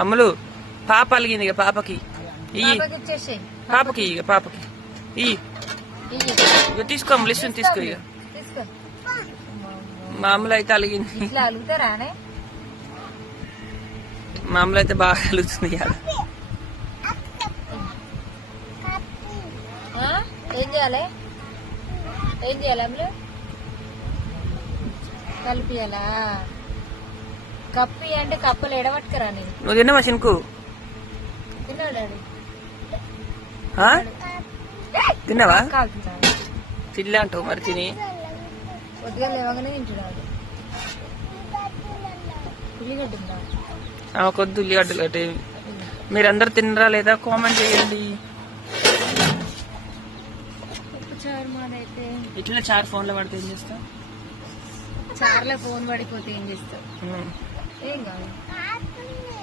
అమ్ములు పాప అలిగింది ఇక పాపకి ఇయ్యి పాపకి ఇక పాపకి ఇయ్యి ఇక తీసుకో అమ్ములు ఇస్తుంది తీసుకో ఇక మామూలు అయితే అలిగింది మామూలు అయితే బాగా అలుగుతుంది ఇవాళ ఏం చేయాలి అమ్ములు కలిపియాలా కప్పి అంటే కప్పలు ఎడబట్టుకరా నేను నువ్వు తిన్నావా చినుకు తిన్నాడు తిన్నావా కాలుతున్నాడు తిల్లే అంటావు మరి తిని కొద్దిగా లేవగానే తింటున్నాడు ఉల్లిగడ్డ కొద్ది ఉల్లిగడ్డలు అంటే మీరందరు తిన్నరా లేదా కామెంట్ చేయండి. ఇట్లా చార్ ఫోన్ లో పడితే ఏం చేస్తావు? చార్లో ఫోన్ పడిపోతే ఏం చేస్తావు? ఏం కాదు